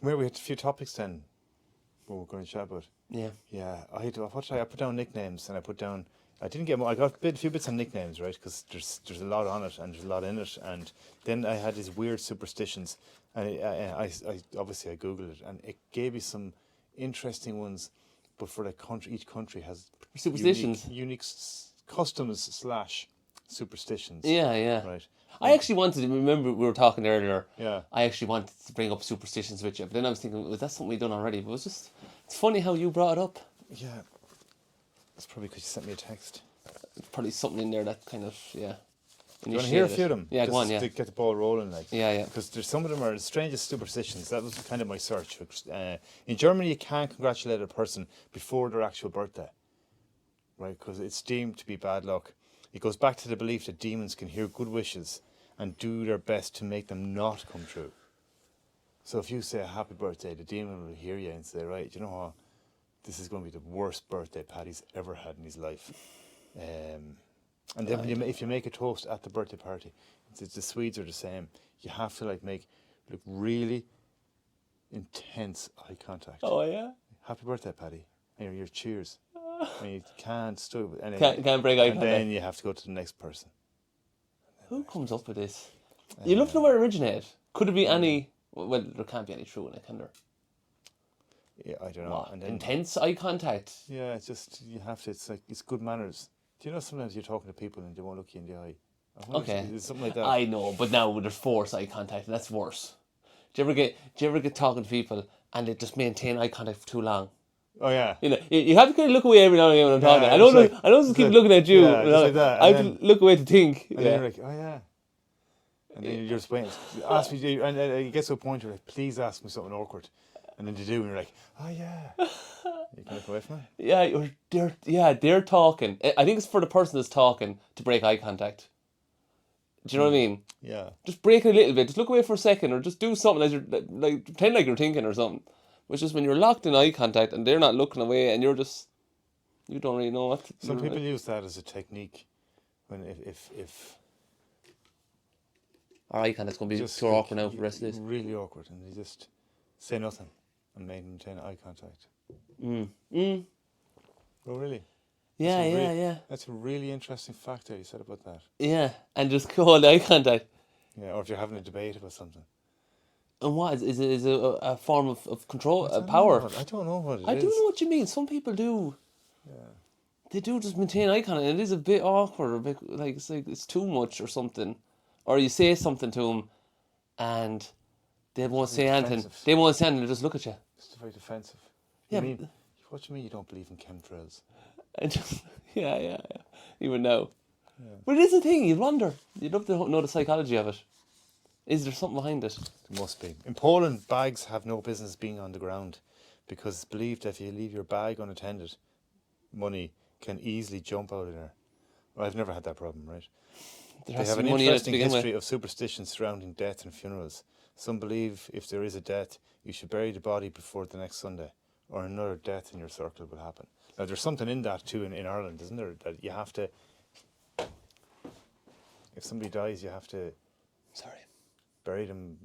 Where we had a few topics then, what we're going to chat about. Yeah. Yeah, I put down nicknames, and I didn't get more. I got a few bits on nicknames, right? Because there's a lot on it, and there's a lot in it, and then I had these weird superstitions, and I obviously I googled it, and it gave me some interesting ones, but for the country, each country has Superstitions. unique customs / superstitions. Yeah. Right. I actually wanted to, remember we were talking earlier. Yeah. I actually wanted to bring up superstitions with you, but then I was thinking, was that something we've done already? But it's funny how you brought it up. Yeah. That's probably because you sent me a text. There's probably something in there that kind of, yeah. Do you want to hear a few of them? Yeah, go on, yeah. To get the ball rolling, like. Yeah. Because there's some of them are the strangest superstitions. That was kind of my search. In Germany, you can't congratulate a person before their actual birthday, right? Because it's deemed to be bad luck. It goes back to the belief that demons can hear good wishes and do their best to make them not come true. So if you say a happy birthday, the demon will hear you and say, right, you know what? This is going to be the worst birthday Paddy's ever had in his life. And then if you make a toast at the birthday party, the Swedes are the same. You have to make really intense eye contact. Oh, yeah? Happy birthday, Paddy. And your cheers. And you can't stop it. Can't break eye contact. And then you have to go to the next person. Who comes up with this? You love to know where it originated. Could it be any... Well, there can't be any true in it, can there? Yeah, I don't know. And then, intense eye contact? Yeah, it's just, you have to, it's good manners. Do you know sometimes you're talking to people and they won't look you in the eye? Okay. It's something like that. I know, but now there's forced eye contact, and that's worse. Do you ever get talking to people and they just maintain eye contact for too long? Oh yeah. You know, you have to kind of look away every now and again when I'm talking. Yeah, I don't just keep looking at you. Yeah, just like that. I have to look away to think. And then you're like, oh yeah. And then you're just waiting. Ask me, and you get to a point where you're like, please ask me something awkward. And then you do, and you're like, oh yeah. You can look away from it. Yeah, they're talking. I think it's for the person that's talking to break eye contact. Do you know what I mean? Yeah. Just break it a little bit. Just look away for a second, or just do something as you're like pretend like you're thinking or something. Which is when you're locked in eye contact and they're not looking away, and you don't really know what. Some people use that as a technique when if our eye contact's going to be so awkward now for the rest of this. Really awkward, and they just say nothing and maintain eye contact. Oh really? Yeah. That's a really interesting fact that you said about that. Yeah, and just hold eye contact. Yeah, or if you're having a debate about something. And what is it a form of control, power? I don't know what it is. I do know what you mean. Some people do. Yeah. They do just maintain eye contact, and it is a bit awkward, a bit like it's too much or something. Or you say something to them, and they won't say anything. They won't say anything. They just look at you. It's very defensive. Yeah. What do you mean you don't believe in chemtrails? And just yeah. Even now. Yeah. But it is a thing. You'd wonder. You'd love to know the psychology of it. Is there something behind it? There must be. In Poland, bags have no business being on the ground because it's believed that if you leave your bag unattended, money can easily jump out of there. Well, I've never had that problem, right? They have an interesting history of superstitions surrounding death and funerals. Some believe if there is a death, you should bury the body before the next Sunday, or another death in your circle will happen. Now, there's something in that too in Ireland, isn't there? That you have to, if somebody dies, you have to bury them.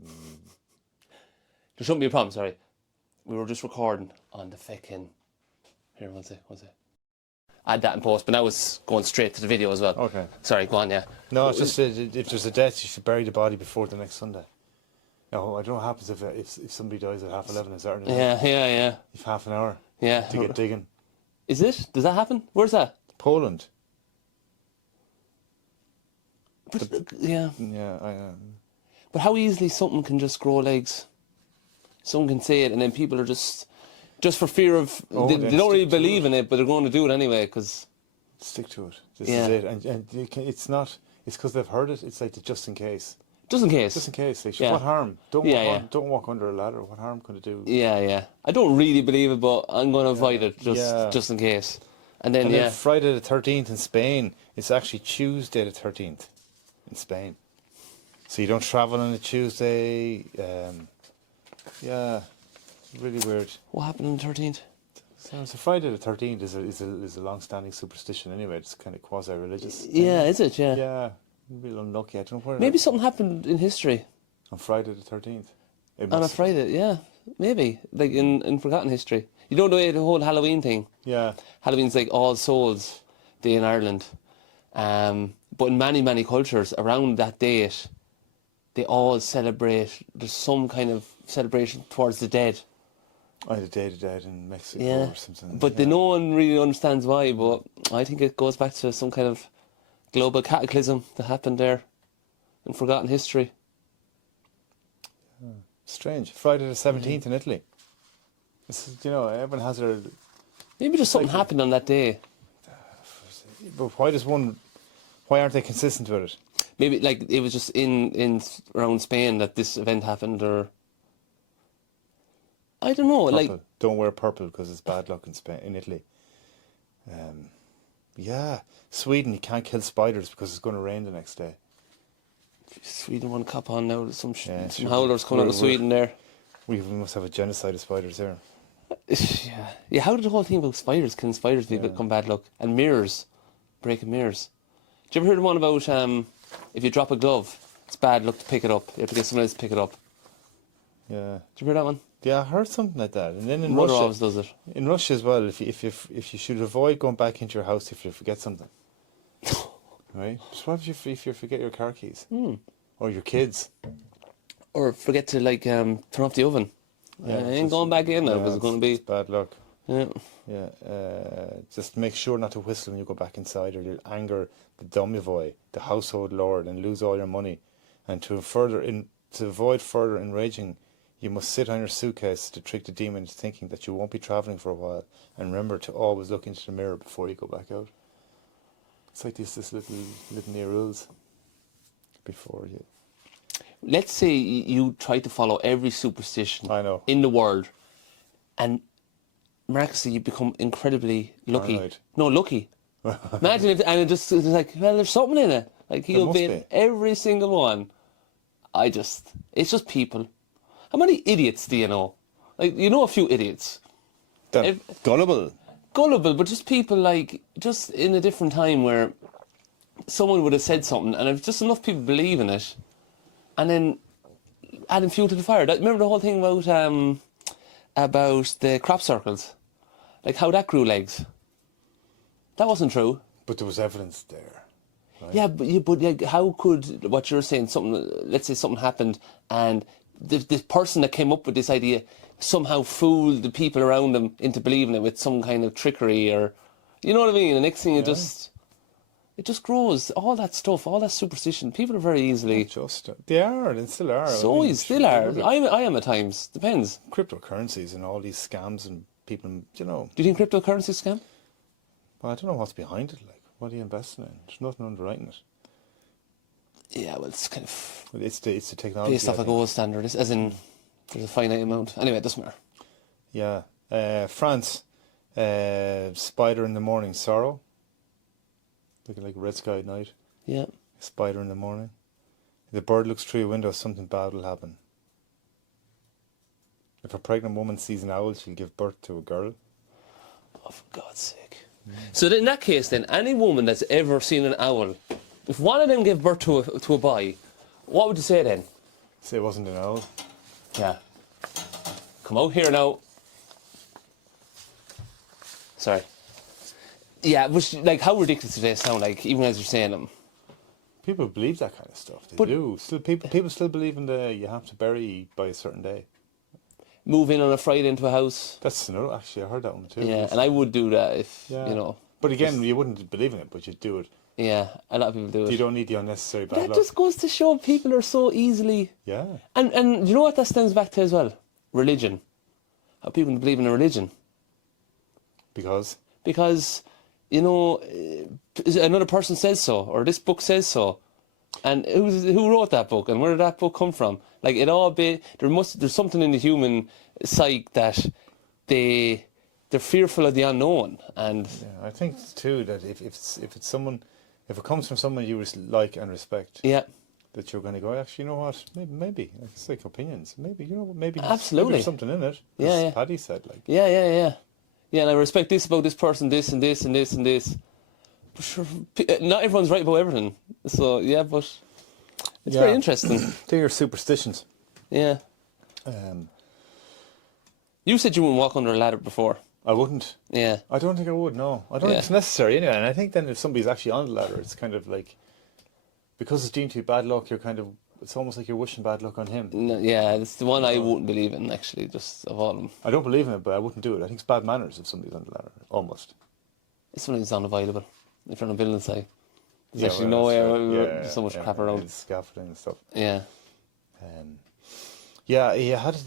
There shouldn't be a problem, sorry. We were just recording on the fucking... Here, one sec. Add that in post, but now it's going straight to the video as well. Okay. Sorry, go on, yeah. No, it's just if there's a death, you should bury the body before the next Sunday. No, I don't know what happens if somebody dies at 11:30 on Saturday. Yeah. You've half an hour to get digging. Is it? Does that happen? Where's that? Poland. But, yeah. Yeah, But how easily something can just grow legs? Someone can say it, and then people are just for fear of... they don't really believe in it, but they're going to do it anyway, because... Stick to it. This is it. And it's not... It's because they've heard it. It's like the just in case. Just in case. Just in case. Like, what harm? Don't walk under a ladder. What harm could it do? Yeah. I don't really believe it, but I'm going to avoid it just in case. And then Friday the 13th in Spain, it's actually Tuesday the 13th in Spain. So you don't travel on a Tuesday. Really weird. What happened on the 13th? So Friday the 13th is a long-standing superstition anyway. It's kind of quasi-religious. Yeah, is it? Yeah. A bit unlucky. I don't know where. Maybe something happened in history. On Friday the 13th. It On a must- Friday, yeah. Maybe. Like in forgotten history. You know the whole Halloween thing? Yeah. Halloween's like All Souls Day in Ireland. But in many, many cultures, around that date, they all celebrate, there's some kind of celebration towards the dead. I had a Day to Dead in Mexico Yeah. or something. But yeah. no one really understands why, but I think it goes back to some kind of global cataclysm that happened there in forgotten history. Strange. Friday the 17th in Italy. This is, everyone has their... Maybe just something happened on that day. But why aren't they consistent with it? Maybe like it was just in around Spain that this event happened, or I don't know. Purple. Like, Don't wear purple because it's bad luck in Spain, in Italy. Yeah. Sweden, you can't kill spiders because it's going to rain the next day. Sweden one cop on now. Some Yeah, some sure. howlers coming out of Sweden there. We must have a genocide of spiders here. Yeah, yeah. How did the whole thing about spiders killing spiders become bad luck, and mirrors, breaking mirrors? Did you ever hear the one about if you drop a glove, it's bad luck to pick it up. You have to get someone else to pick it up. Yeah. Did you hear that one? Yeah, I heard something like that. And then in Mother Russia, always does it. in Russia as well, if you should avoid going back into your house if you forget something, right? Just what if you forget your car keys or your kids? Or forget to turn off the oven. I ain't going back in now because it's going to be. It's bad luck. Yeah. Yeah, just make sure not to whistle when you go back inside, or you'll anger the domovoi, the household lord, and lose all your money. And to avoid further enraging, you must sit on your suitcase to trick the demon into thinking that you won't be travelling for a while. And remember to always look into the mirror before you go back out. It's like this litany of rules before you. Let's say you try to follow every superstition I know. in the world, and miraculously you become incredibly lucky. Paranoid. No, lucky. Imagine if, and it's like, well, there's something in it. Like he'll must be in be. every single one. It's just people. How many idiots do you know? Like, you know a few idiots. Gullible. Gullible, but just people just in a different time where someone would have said something and if just enough people believe in it, and then adding fuel to the fire. Remember the whole thing about the crop circles? Like how that grew legs. That wasn't true. But there was evidence there. Right? Yeah, but like, how could what you're saying? Let's say something happened, and this person that came up with this idea somehow fooled the people around them into believing it with some kind of trickery, or you know what I mean. The next thing it just grows. All that stuff, all that superstition. People are very easily. They are. They still are. Still are. I am at times. Depends. Cryptocurrencies and all these scams and people. Do you think cryptocurrency is a scam? Well, I don't know what's behind it. Like, what are you investing in? There's nothing underwriting it. Yeah, well, it's kind of It's the technology. based off a gold standard, as in there's a finite amount. Anyway, it doesn't matter. Yeah. France. Spider in the morning, sorrow. Looking like a red sky at night. Yeah. Spider in the morning. If the bird looks through your window, something bad will happen. If a pregnant woman sees an owl, she'll give birth to a girl. Oh, for God's sake. So in that case then, any woman that's ever seen an owl, if one of them gave birth to a boy, what would you say then? Say it wasn't an owl. Yeah. Come out here now. Sorry. Yeah, but like, how ridiculous do they sound, like, even as you're saying them? People believe that kind of stuff. They But- do. Still, people still believe in you have to bury by a certain day. Move in on a Friday into a house. That's another. Actually, I heard that one too. Yeah, and I would do that if, Yeah. you know. But again, you wouldn't believe in it, but you'd do it. Yeah, a lot of people do it. You don't need the unnecessary bad That luck. just goes to show people are so easily... Yeah. And you know what that stems back to as well? Religion. How people believe in a religion. Because Because, you know, another person says so, or this book says so. And who wrote that book, and where did that book come from? Like, there's something in the human psyche that they're fearful of the unknown. And yeah, I think too that if it comes from someone you like and respect, yeah, that you're going to go, actually, you know what? Maybe it's like opinions. Maybe maybe Absolutely. there's something in it. Yeah, As yeah. Paddy said, like. yeah, and I respect this about this person, this and this and this and this. But sure, not everyone's right about everything. So yeah, but it's very interesting. They're your superstitions. Yeah. You said you wouldn't walk under a ladder before. I wouldn't. Yeah. I don't think I would, no. I don't think it's necessary anyway. And I think then if somebody's actually on the ladder, it's kind of like, because it's deemed to be bad luck, it's almost like you're wishing bad luck on him. No, yeah, it's the one I wouldn't believe in, actually, just of all of them. I don't believe in it, but I wouldn't do it. I think it's bad manners if somebody's on the ladder, almost. It's when it's unavailable. If you're on a building site. There's Yeah, actually well, no that's way, right. there's so much crap around. It's scaffolding and stuff. Yeah. Yeah, you had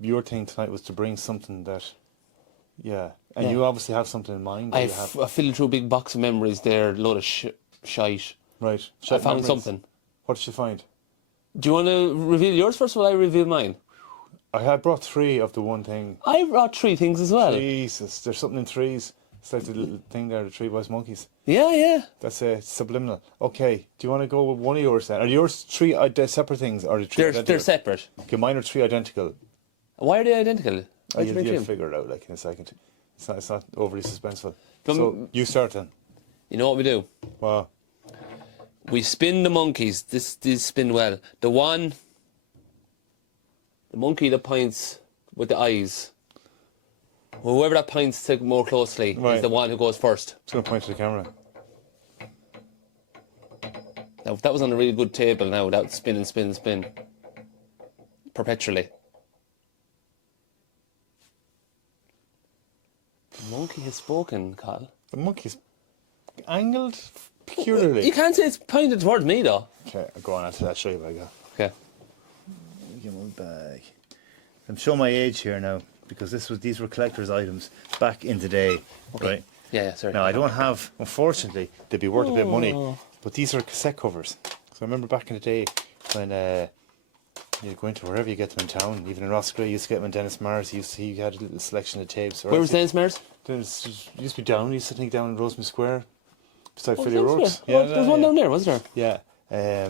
your thing tonight was to bring something that, and you obviously have something in mind. I filled through a big box of memories there, a load of shite. Right. I found something. What did you find? Do you want to reveal yours first, or will I reveal mine? I brought 3 of the one thing. I brought 3 things as well. Jesus, there's something in 3s. It's like the little thing there, the 3 boys monkeys. Yeah. That's subliminal. Okay, do you want to go with one of yours then? Are yours 3 separate things, or are they 3 identical? They're separate. Okay, mine are 3 identical. Why are they identical? You'll figure it out like in a second. It's not overly suspenseful. So you start then. You know what we do? Wow. We spin the monkeys. These spin well. The monkey that points with the eyes. Whoever that points to more closely is the one who goes first. I'm just going to point to the camera. Now, if that was on a really good table now, without spin, perpetually. The monkey has spoken, Cathal. The monkey's angled peculiarly. You can't say it's pointed towards me, though. Okay, I'll go on after that. Show you what I got. Okay. Give my bag. I'm showing my age here now because these were collector's items back in the day, right? Yeah, sorry. Now I don't have. Unfortunately, they'd be worth a bit of money, but these are cassette covers. So I remember back in the day when you'd go into wherever you get them in town, even in Roscrea, you used to get them in Dennis Mars. He had a little selection of tapes. Where was Dennis Mars? Dennis used to be down. He used to think down in Rosemary Square, beside Philly Dennis Roads. Mars. There's one down there, wasn't there? Yeah.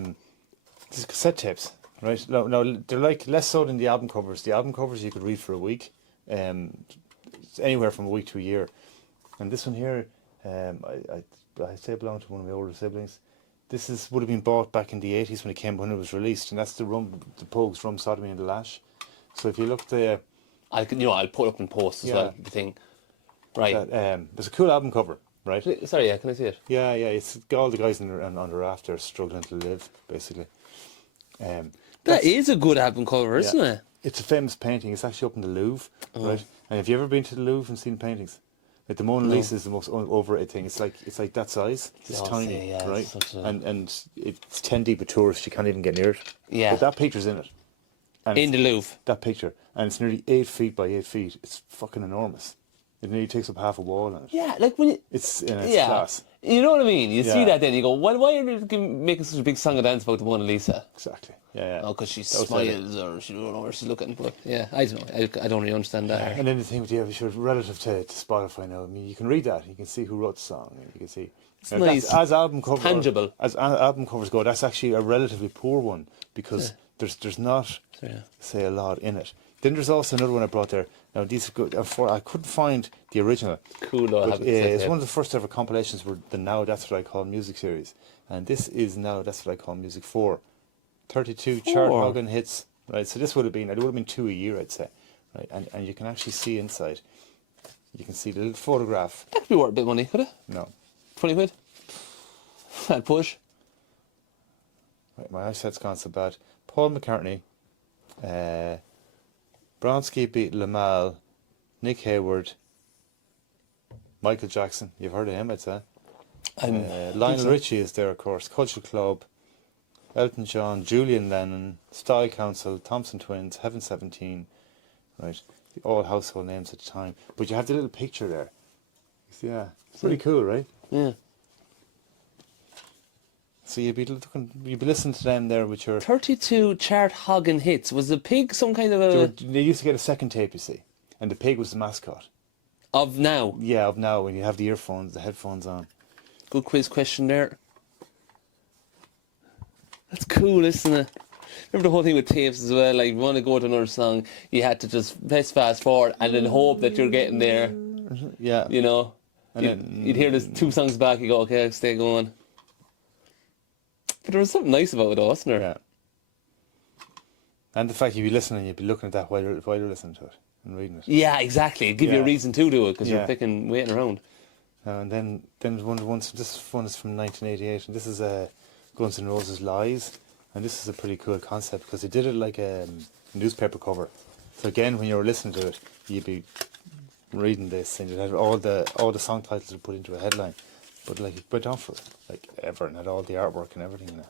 These cassette tapes, right? No, they're like less so than the album covers. The album covers you could read for a week, anywhere from a week to a year. And this one here, I say it belonged to one of my older siblings. This would have been bought back in the 80s when it was the and that's the Pogues Rum Sodomy and the Lash. So if you look there, I'll put up in post as well. The thing, right? There's a cool album cover, right? Sorry, can I see it? Yeah, it's got all the guys on the raft there struggling to live, basically. That is a good album cover, isn't it? It's a famous painting. It's actually up in the Louvre, right? And have you ever been to the Louvre and seen paintings? Like the Mona Lisa is the most overrated thing. It's like that size. It's tiny, right? And it's 10 deep with tourists. You can't even get near it. Yeah. But that picture's in it. And in the Louvre. That picture, and it's nearly 8 feet by 8 feet. It's fucking enormous. It nearly takes up half a wall on it. Yeah, like when it's class. You know what I mean? You see that, then you go, why are they making such a big song and dance about the Mona Lisa? Exactly. Yeah. Oh, because she smiles or she don't know where she's looking. But yeah, I don't know. I don't really understand that. And then the thing with relative to Spotify now, I mean, you can read that. You can see who wrote the song. And you can see. It's nice. As album covers, tangible. As album covers go, that's actually a relatively poor one because there's not say a lot in it. Then there's also another one I brought there. Now these are good. I couldn't find the original. Cool though. It's one of the first ever compilations were the Now That's What I Call Music series, and this is Now That's What I Call Music 4. 32 chart hogging hits, right? So this would have been 2 a year, I'd say, right? And you can actually see inside. You can see the little photograph. That could be worth a bit of money, could it? No. 20 quid. I'd push. Right, my eyesight's gone so bad. Paul McCartney, Bronski beat Lamal, Nick Hayward, Michael Jackson. You've heard of him, I'd say. Lionel Richie is there, of course. Culture Club, Elton John, Julian Lennon, Style Council, Thompson Twins, Heaven 17, right? All household names at the time. But you have the little picture there. Yeah, it's pretty cool, right? Yeah. So you'd be listening to them there with your 32 chart hogging hits. Was the pig some kind of a They used to get a second tape, you see, and the pig was the mascot. Of now? Yeah, of now, when you have the headphones on. Good quiz question there. That's cool, isn't it? Remember the whole thing with tapes as well? Like, you want to go to another song, you had to just press fast forward and then hope that you're getting there. Yeah. You know? And you'd hear there's 2 songs back, you go, okay, I'll stay going. But there was something nice about it, though, wasn't there? Yeah. And the fact you'd be listening, you'd be looking at that while you're listening to it and reading it. Yeah, exactly. It'd give you a Yeah. reason to do it because Yeah. you're picking waiting around. And then this one is from 1988, and this is Guns N' Roses Lies, and this is a pretty cool concept because they did it like a newspaper cover. So again, when you were listening to it, you'd be reading this, and you'd have all the song titles were put into a headline, but like it went on for like ever, and had all the artwork and everything in it.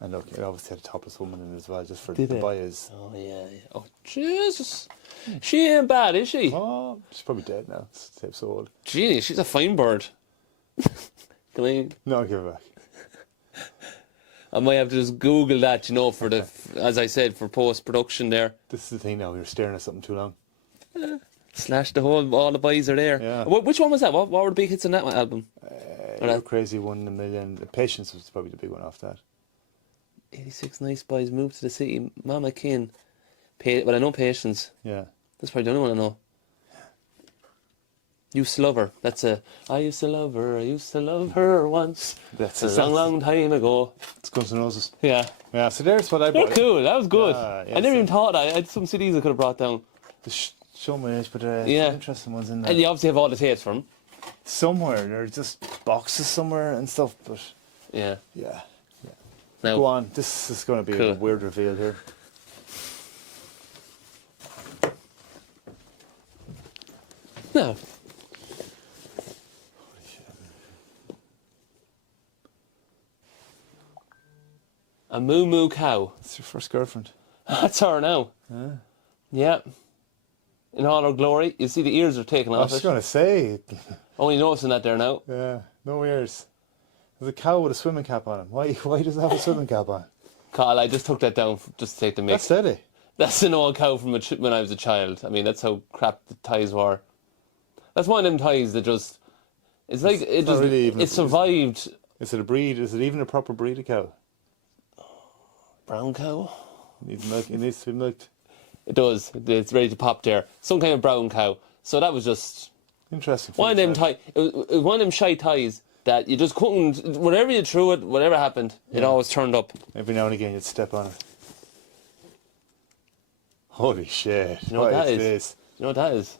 And look, it obviously had a topless woman in it as well, just for Did the it? bias. Oh, yeah. Oh, Jesus. She ain't bad, is she? Oh, she's probably dead now. It's so old. Gee, she's a fine bird. Can I... No, I'll give it back. I might have to just Google that, for the, as I said, for post-production there. This is the thing now, we were staring at something too long. Slash all the boys are there. Yeah. Which one was that? What were the big hits on that one album? You're Crazy, 1 in a Million. Patience was probably the big one off that. 86 Nice Boys, Moved to the City, Mama Kin. Well, I know Patience. Yeah. That's probably the only one I know. Used to love her. I used to love her once. That's a long time ago. It's Guns N' Roses. Yeah. Yeah, so there's what I They're bought. cool. That was good. Yeah, I never so- even thought I had some CDs I could have brought down. Show my age, but Yeah. some interesting ones in there. And you obviously have all the tapes from. Somewhere, there are just boxes somewhere and stuff, but Yeah. yeah. Now, Go on, this is going to be Cool. a weird reveal here. no. A moo moo cow. It's your first girlfriend. That's her now. Yeah. In all her glory. You see the ears are taken I off was it. going to say, Only noticing that there now. yeah, no ears. There's a cow with a swimming cap on him. Why does it have a swimming cap on? Carl, I just took that down just to take the mix. That's steady. That's an old cow from when I was a child. I mean, that's how crap the ties were. That's one of them ties that just... It's like, it's not really even it survived... Is it a breed? Is it even a proper breed of cow? Brown cow? It needs milk. It needs to be milked. It does. It's ready to pop there. Some kind of brown cow. So that was just... Interesting. One of them it was one of them shy ties that you just couldn't... Whatever you threw it, whatever happened, it always turned up. Every now and again you'd step on it. Holy shit. You know what that is? This? You know what that is?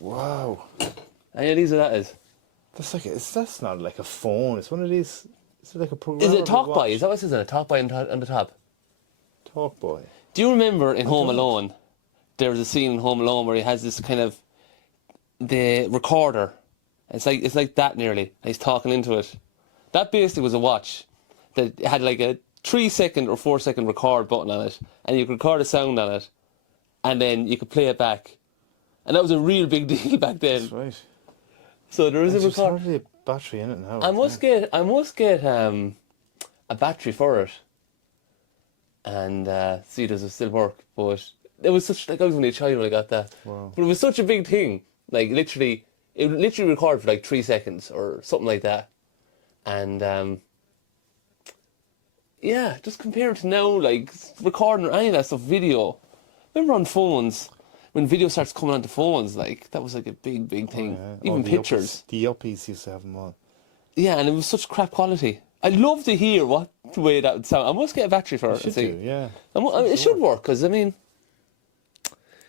Wow. Any of these what that is? That's not like a phone. It's one of these. Is it like a program? Is it Talk Boy? Is that what it says in it? Talk Boy on the top. Talk Boy. Do you remember in Home Alone, there was a scene in Home Alone where he has this kind of the recorder. It's like that nearly. And he's talking into it. That basically was a watch that had like a 3-second or 4-second record button on it, and you could record a sound on it, and then you could play it back. And that was a real big deal back then. That's right. So there is a There's record. hardly a battery in it now. I must get a battery for it, and see does it still work. But it was such like I was only a child when I got that. Wow. But it was such a big thing. Like literally, it would literally record for like 3 seconds or something like that, and yeah, just compared to now, like recording or any of that stuff, video. Remember on phones. When video starts coming onto phones, like that was like a big thing. Yeah. Even Oh, the pictures. The yuppies used to have them on. Yeah, and it was such crap quality. I'd love to hear what the way that would sound. I must get a battery for it. Should See. do, yeah. It should work, because, I mean,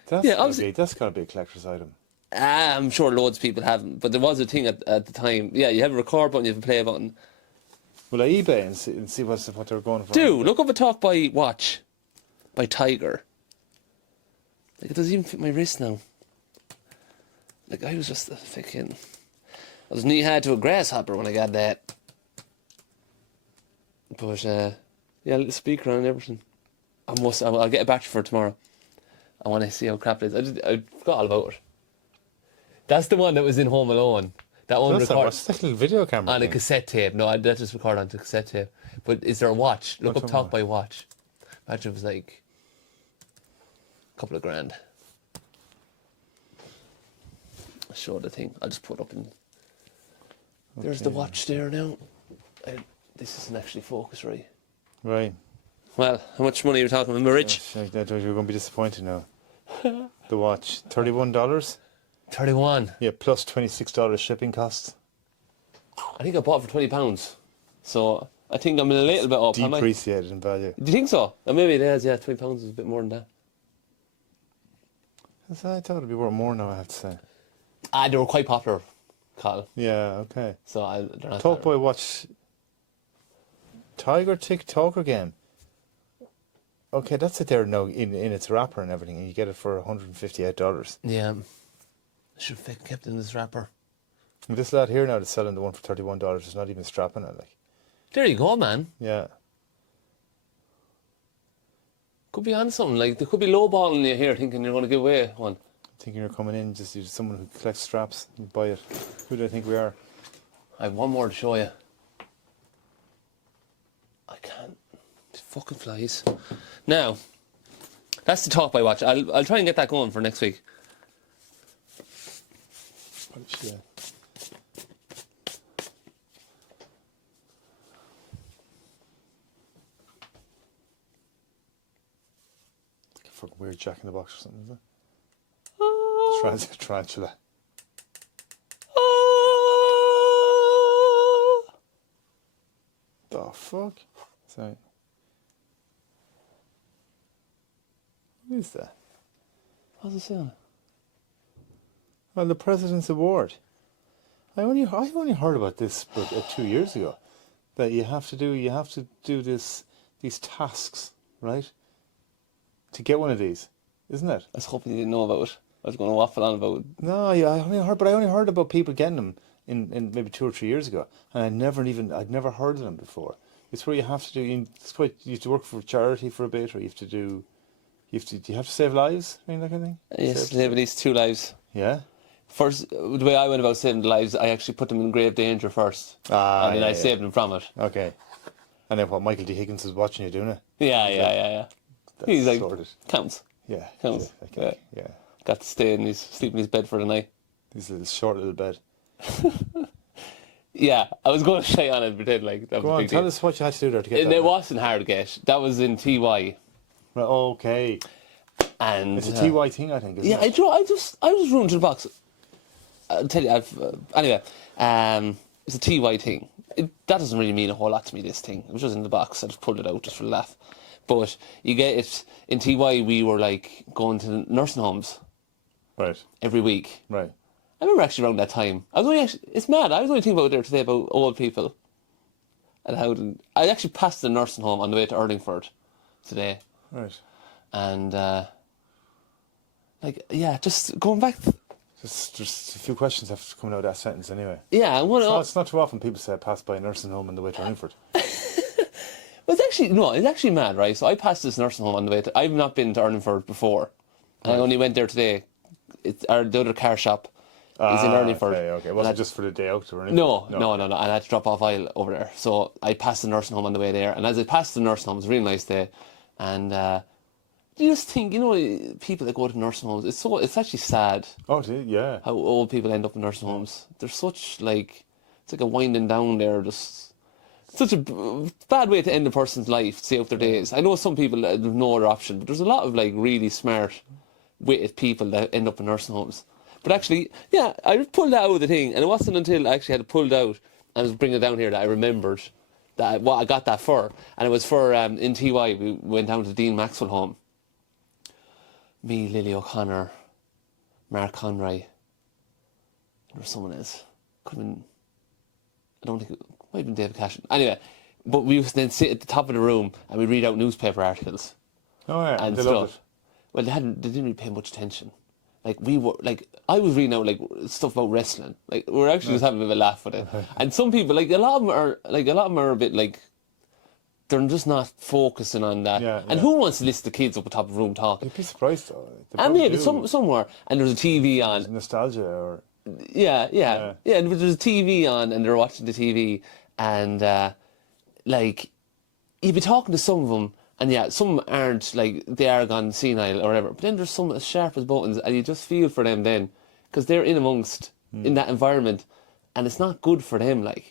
That's Yeah, gotta obviously- that's got to be a collector's item. I'm sure loads of people haven't, but there was a thing at the time. Yeah, you have a record button, you have a play button. Will I eBay and see what they're going for? Do, look up a Talk Boy watch by Tiger. Like, it doesn't even fit my wrist now. Like, I was just a fucking... I was knee-high to a grasshopper when I got that. But, yeah, little speaker on and everything. I'll get a battery for it tomorrow. I want to see how crap it is. I forgot all about it. That's the one that was in Home Alone. That one That's a records little video camera on a thing. cassette tape. No, that just recorded onto a cassette tape. But is there a watch? Look up What's Talk on Boy watch. Imagine it was like a couple of grand. I'll show the thing. I'll just put it up in. There's the Okay. watch there now. This isn't actually focused right. Right. Well, how much money are you talking? Am I rich? You're going to be disappointed now. The watch, $31. 31. Yeah, plus $26 shipping costs. I think I bought it for £20. So I think I'm a little bit up. Depreciated in value. Do you think so? Maybe it is, yeah. £20 is a bit more than that. I thought it'd be worth more now, I have to say. They were quite popular, Cathal. Yeah, okay. So they're not Talkboy watch Tiger TikToker game. Okay, that's it there now in its wrapper and everything, and you get it for $158. Yeah. I should have kept it in this wrapper. And this lad here now that's selling the one for $31 is not even strapping it, like. There you go, man. Yeah. Could be on something. Like, they could be lowballing you here thinking you're going to give away one. Thinking you're coming in, just you're someone who collects straps and buy it. Who do I think we are? I have one more to show you. I can't. It fucking flies. Now, that's the talk by watch. I'll try and get that going for next week. Yeah. Fucking weird Jack in the Box or something, is it? Tarantula. The fuck? Sorry. What is that? What's it saying? Well, the President's Award. I only heard about this 2 years ago. That you have to do these tasks, right? To get one of these, isn't it? I was hoping you didn't know about it. I was going to waffle on about it. No, yeah, I only heard about people getting them in maybe 2 or 3 years ago, and I'd never heard of them before. It's where you have to do. You have to work for charity for a bit, or you have to save lives, I mean, that kind of thing. Yes, save at least 2 lives. Yeah. First, the way I went about saving the lives, I actually put them in grave danger first, and then I saved them from it. Okay. And then what? Michael D. Higgins is watching you doing it. Yeah. He's like, sorted. counts. Yeah. Counts. Yeah. Got to stay and he's sleep in his bed for the night. His little short little bed. Yeah, I was going to say on it, pretend like that was Go a on, big tell deal. us what you had to do there to get And that. it wasn't hard to get. That was in TY. Right, okay. And It's a TY thing, I think, isn't yeah, it? I just ruined the box. I'll tell you, anyway, it's a TY thing. That doesn't really mean a whole lot to me, this thing. It was just in the box. I just pulled it out just for a laugh. But you get it, in TY we were like going to nursing homes. Right. Every week. Right. I remember actually around that time. It's mad. I was only thinking about it there today about old people. And how I actually passed the nursing home on the way to Erdingford today. Right. And just going back. Just a few questions have coming out of that sentence anyway. Yeah, It's not too often people say I passed by a nursing home on the way to Erdingford. Well, it's actually mad, right? So I passed this nursing home on the way to. I've not been to Erdingford before. Right. I only went there today. The other car shop is in Erdingford. Okay. It wasn't just for the day out or anything? No. And I had to drop off Isle over there. So I passed the nursing home on the way there. And as I passed the nursing home, it was a really nice day. And you just think, people that go to nursing homes, it's actually sad. Oh, yeah. How old people end up in nursing homes. They're such it's like a winding down there, just such a bad way to end a person's life, to see out their days. I know some people have no other option, but there's a lot of really smart, witted people that end up in nursing homes. But actually, yeah, I pulled that out of the thing, and it wasn't until I actually had it pulled out and I was bringing it down here that I remembered what I got that for. And it was for, in TY, we went down to Dean Maxwell home. Me, Lily O'Connor, Mark Conroy, there was someone else. Could have been, I don't think, it might have been David Cashin. Anyway, but we would then sit at the top of the room and we'd read out newspaper articles. Oh yeah, and they stuff. loved it. Well, they didn't really pay much attention. I was reading out stuff about wrestling. We were actually just having a bit of a laugh with it. And some people, a lot of them are a bit they're just not focusing on that. Yeah, and who wants to listen to kids up at the top of the room talking? You'd be surprised though. And maybe somewhere, and there's a TV on. Nostalgia or... Yeah, and there's a TV on, and they're watching the TV, and you'd be talking to some of them, and yeah, some aren't, they are gone senile or whatever, but then there's some as sharp as buttons, and you just feel for them then, because they're in that environment, and it's not good for them, And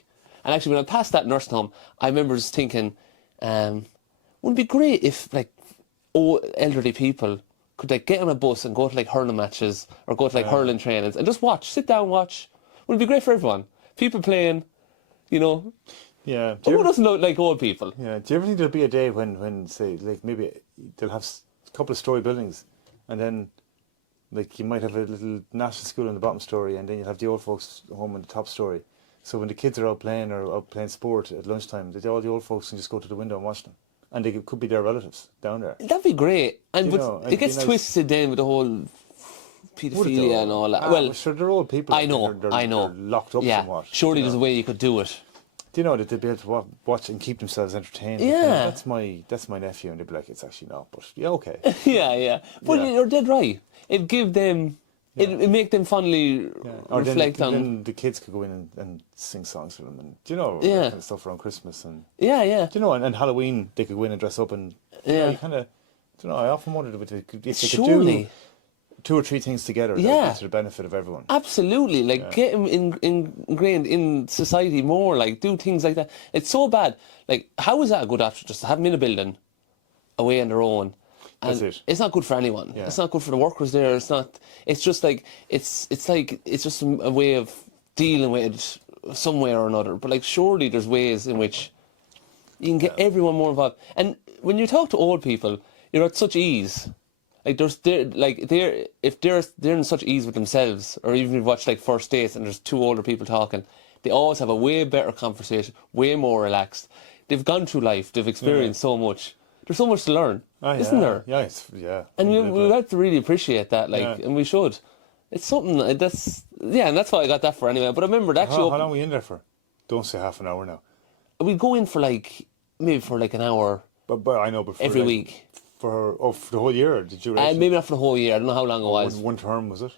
actually, when I passed that nursing home, I remember just thinking, wouldn't it be great if, old elderly people could get on a bus and go to hurling matches or go to hurling trainings and just sit down, watch. Would it be great for everyone? People playing, Yeah. Who doesn't like old people? Yeah. Do you ever think there'll be a day when say, like, maybe they'll have a couple of story buildings, and then, like, you might have a little national school in the bottom story, and then you'll have the old folks home in the top story. So when the kids are out playing or out playing sport at lunchtime, all the old folks can just go to the window and watch them, and they could be their relatives down there. That'd be great. And You but know, it it'd be gets nice. twisted then with the whole Would it paedophilia though? and all that. Well, Well, sure, they're old people. I know, They're I know. They're locked up yeah, somewhat. surely you there's a know. way you could do it. Do you know that they'd be able to watch and keep themselves entertained? Yeah. That's my nephew, and they'd be like, it's actually not, but yeah, okay. yeah. But Yeah. you're dead right. It'd give them, it make them fondly Or reflect then the kids could go in and sing songs for them, and do you know, Yeah. that kind of stuff around Christmas, and Yeah. do you know, and Halloween they could go in and dress up, and you know, Yeah. you kind of, do you know, I often wondered if they could do Surely. 2 or 3 things together that Yeah. would be to the benefit of everyone. Absolutely, like get them ingrained in society more. Like do things like that. It's so bad. Like how is that a good option? Just to have them in a building, away on their own. And That's it. It's not good for anyone. Yeah. It's not good for the workers there. It's not. It's just like it's just a way of dealing with it some way or another. But like surely there's ways in which you can get everyone more involved. And when you talk to old people, you're at such ease. Like if they're in such ease with themselves, or even if you watch like First Dates and there's 2 older people talking, they always have a way better conversation, way more relaxed. They've gone through life, they've experienced so much. There's so much to learn, isn't there? Yeah, And we have to really appreciate that, like, Yeah. and we should. It's something and that's why I got that for anyway. But I remember it actually How long were you in there for? Don't say half an hour now. we go in for maybe for an hour But I know before every week. for the whole year. Or did you? Maybe not for the whole year. I don't know how long it was. One term was it?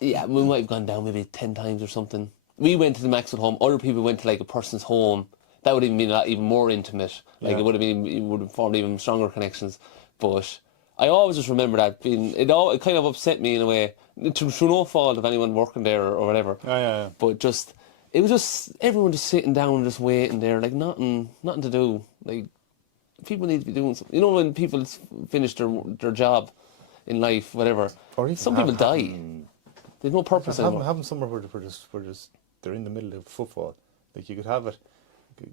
Yeah, we might have gone down maybe 10 times or something. We went to the Maxwell home. Other people went to like a person's home. That would have been a lot even more intimate. Like it would have formed even stronger connections. But I always just remember that being it kind of upset me in a way, through no fault of anyone working there or whatever. Yeah. But it was just everyone just sitting down and just waiting there, like nothing to do. Like people need to be doing something. You know, when people finish their job in life, whatever. Or even Some people die. There's no purpose anymore. Have them somewhere where they're in the middle of football. Like you could have it,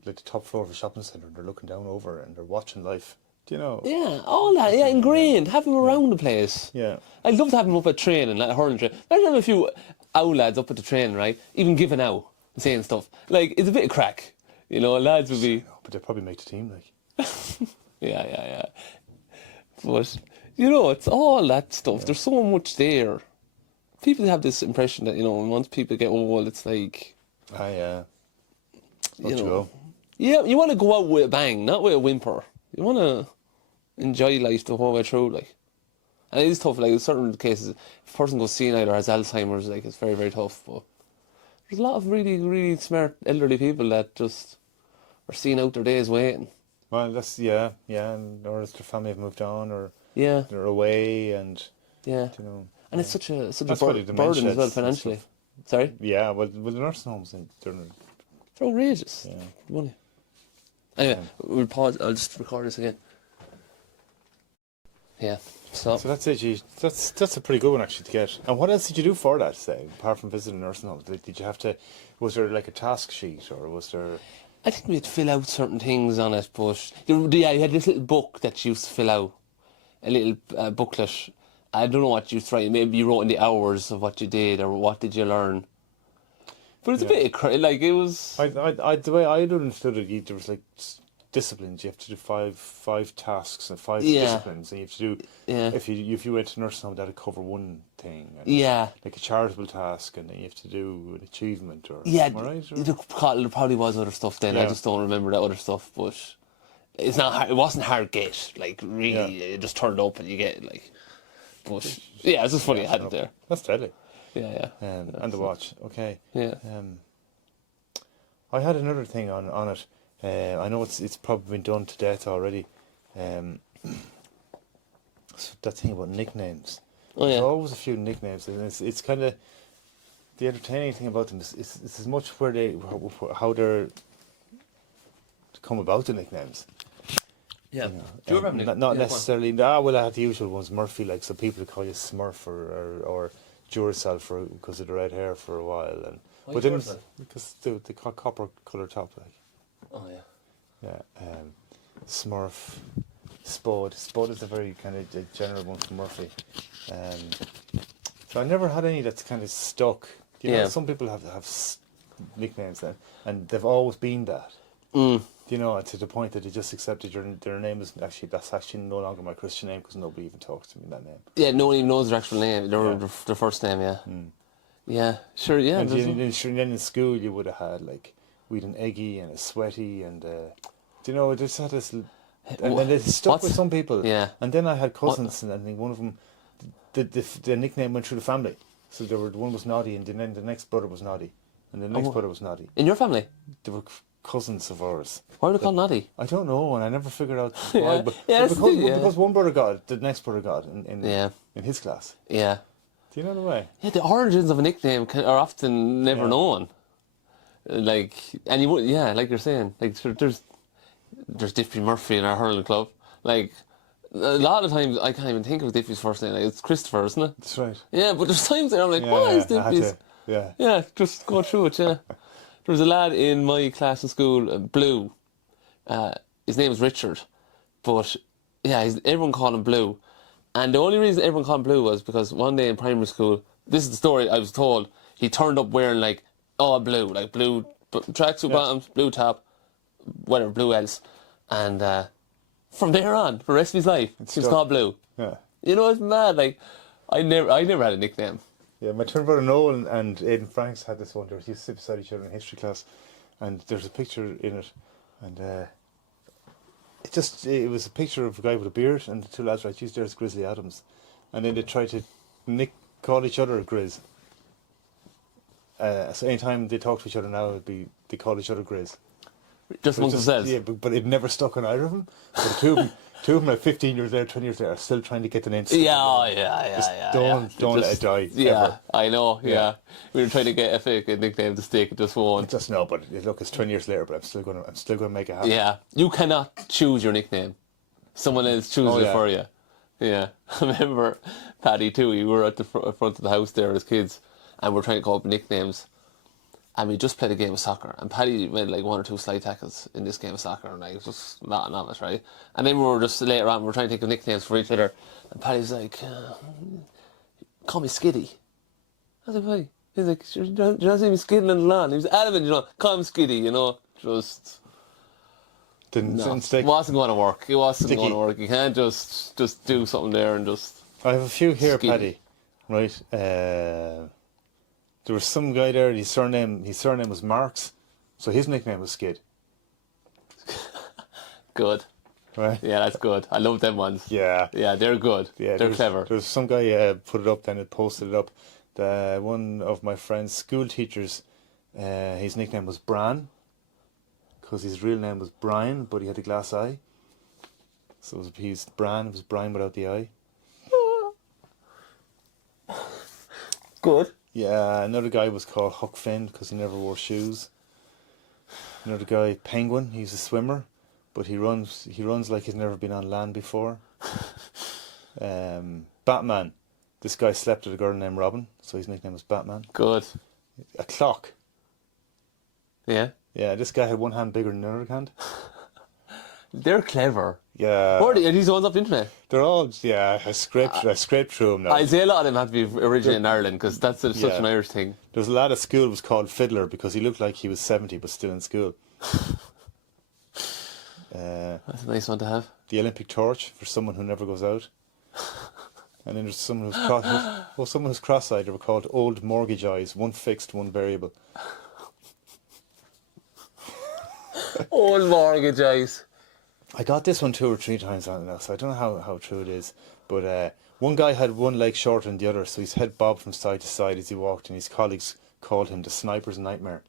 like the top floor of a shopping centre, and they're looking down over and they're watching life. Do you know? Yeah, all that. Yeah, ingrained. Have them around the place. Yeah. I'd love to have them up at training, like a hurling train. Imagine having a few owl lads up at the training, right? Even giving out and saying stuff. Like, it's a bit of crack. You know, lads would be... But they'd probably make the team, like. Yeah. But, you know, it's all that stuff. There's so much there. People have this impression that, you know, once people get old, it's like... Yeah. You know, Go. Yeah, you want to go out with a bang, not with a whimper. You want to enjoy life the whole way through, like. And it is tough, like in certain cases, if a person goes senile or has Alzheimer's, like, it's very, very tough. But there's a lot of really, really smart elderly people that just are seeing out their days waiting. Well, that's and or their family have moved on, or Yeah, they're away, and yeah. you know. And it's such a That's why the burden dementia as well and financially. stuff. Sorry? Yeah, well, the nursing homes, they're outrageous. Yeah. Money. Anyway, we'll pause. I'll just record this again. Yeah. So that's it. That's a pretty good one actually to get. And what else did you do for that? Say, apart from visiting nursing homes, did you have to? Was there like a task sheet, or was there? I think we had to fill out certain things on it, but you had this little book that you used to fill out, a little booklet. I don't know what you used to write. Maybe you wrote in the hours of what you did or what did you learn. But it's a bit like it was. The way I understood it, there was like disciplines. You have to do five tasks and 5 disciplines, and you have to do. Yeah. If you went to nursing home, that'd cover one thing. And Yeah. Like a charitable task, and then you have to do an achievement or. Yeah. Am I right? Or? There probably was other stuff then. I Yeah. just don't remember that other stuff. But it's not hard. It wasn't hard to get. Like really, it just turned up and you get it, like. But yeah, it's just funny I had it there. That's deadly. Yeah. And the watch. Okay. Yeah. I had another thing on it. I know it's probably been done to death already. So that thing about nicknames. Oh yeah. There's always a few nicknames, and it's kind of the entertaining thing about them is it's as much how they're come about the nicknames. Yeah. You know, Do you remember? not necessarily. Well, I had the usual ones. Murphy, like some people call you Smurf or Duracell because of the red hair for a while, and Why but then Duracell? because the copper color top, like. Oh yeah. Yeah. Smurf. Spud. Spud is a very kind of a general one from Murphy. So I never had any that's kind of stuck. You know, Yeah. some people have nicknames then, and they've always been that. Mm. You know, to the point that they just accepted their name is that's actually no longer my Christian name because nobody even talks to me in that name. Yeah, no one even knows their actual name, Yeah. their first name, yeah. Yeah, sure, yeah. And then in school you would have had like we'd an eggy and a sweaty and do you know, just had this, and then it stuck with some people. Yeah. And then I had cousins, and I think one of them, the nickname went through the family. So one was Noddy, and then the next brother was Noddy, and the next brother was Noddy. In your family? They were cousins of ours. Why are they called Noddy? I don't know, and I never figured out why. Yeah. But, Yeah, but because one brother got it, the next brother got it in his class. Yeah. Do you know the way? Yeah, the origins of a nickname are often never known. Like, and you would, yeah, like you're saying, like there's Diffie Murphy in our hurling club. Like, a lot of times I can't even think of Diffie's first name. Like, it's Christopher, isn't it? That's right. Yeah, but there's times there I'm like, what is Diffie's? Yeah. Yeah, just go through it, yeah. There was a lad in my class in school, Blue. His name was Richard. But, yeah, everyone called him Blue. And the only reason everyone called him Blue was because one day in primary school, this is the story I was told, he turned up wearing, like, all blue, like blue tracksuit bottoms, blue top, whatever, blue else. And from there on, for the rest of his life, he was called Blue. Yeah. You know, it's mad. Like, I never had a nickname. Yeah, my twin brother Noel and Aidan Franks had this one. They used to sit beside each other in history class, and there's a picture in it, and it was a picture of a guy with a beard, and the two lads right, geez, there's Grizzly Adams, and then they tried to call each other Grizz. So anytime they talk to each other now, they call each other Grizz. Just amongst themselves. Yeah, but it never stuck on either of them. But two of them, like 15 years later, 20 years later, are still trying to get the name. Yeah. Don't let it die. Yeah, ever. I know. Yeah, we were trying to get a fake nickname to stick. It just won't. Just no, but look, it's 20 years later, but I'm still gonna make it happen. Yeah, you cannot choose your nickname. Someone else chooses it for you. Yeah, I remember Paddy too. We were at the front of the house there as kids, and we're trying to come up with nicknames. And we just played a game of soccer, and Paddy made like one or two slide tackles in this game of soccer, and like, it was just not on us, right? And then we were just later on, we were trying to think of nicknames for each other, and Paddy's like, call me Skiddy. I was like, why? He's like, do you not see me skidding on the lawn? He was adamant, you know, call him Skiddy, you know, just... Didn't stick. It wasn't going to work. It wasn't going to work. You can't just do something there and just... I have a few here, Skiddy. Paddy. Right? There was some guy there, his surname was Marks, so his nickname was Skid. Good. Right? Yeah, that's good. I love them ones. Yeah. Yeah, they're good. Yeah, they're clever. There was some guy put it up, then it posted it up. One of my friend's school teachers, his nickname was Bran, because his real name was Brian, but he had a glass eye. So he's Bran, it was Brian without the eye. Good. Yeah, another guy was called Huck Finn because he never wore shoes. Another guy, Penguin, he's a swimmer, but he runs like he's never been on land before. Batman, this guy slept with a girl named Robin, so his nickname was Batman. Good. A clock. Yeah. Yeah, this guy had one hand bigger than the other hand. They're clever. Yeah. Are these the ones off the internet? They're all, I scraped through them now. I'd say a lot of them have to be originated in Ireland because that's such an Irish thing. There's a lad at school was called Fiddler because he looked like he was 70 but still in school. That's a nice one to have. The Olympic torch for someone who never goes out. And then there's someone who's cross-eyed. They were called Old Mortgage Eyes, one fixed, one variable. Old Mortgage Eyes. I got this one 2 or 3 times on it now, so I don't know how true it is. But one guy had one leg shorter than the other, so his head bobbed from side to side as he walked, and his colleagues called him the Sniper's Nightmare.